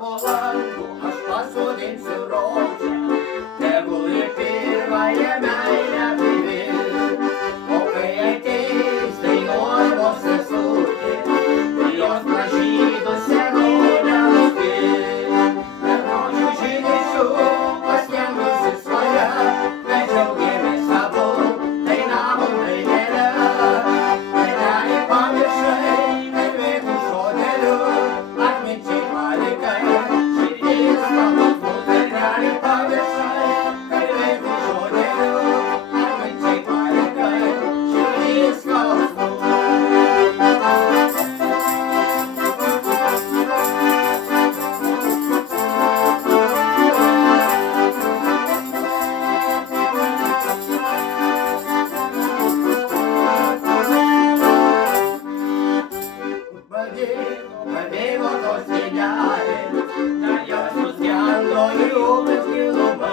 Volando, аж pasodinsiu rožę, tegul ir pirmąją meilę privil. O kai ateis dainuojamos sesutė, jos pražydo senolę nuspės. Per rožių žydinčių paskendusi svaja, mes džiaugiamės abu, dainavom dainelę. Dainelį pamiršai, kalbėtų žodeliu, atminčiai palikai. Širdis pamaldos, dainelį pamiršai, kalbėtų žodeliu, atminčiai palikai. Širdis skausmu. Pabėgo tos sienelės, dar jos nuskendo į upės gilumą.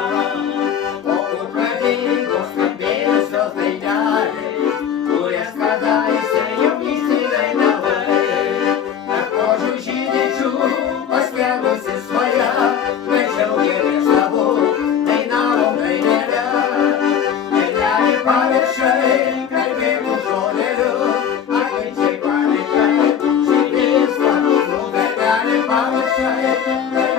O kur pradingo skambėjusios dainelės, kurias kadaise jaunystėj dainavai. Tarp rožių žydinčių paskendusi svaja, mes džiaugiamės abu, dainavom dainelę. Dainelį pamiršai, kalbėtų žodeliu, atminčiai palikai. Širdis skausmu, dainelį pamiršai.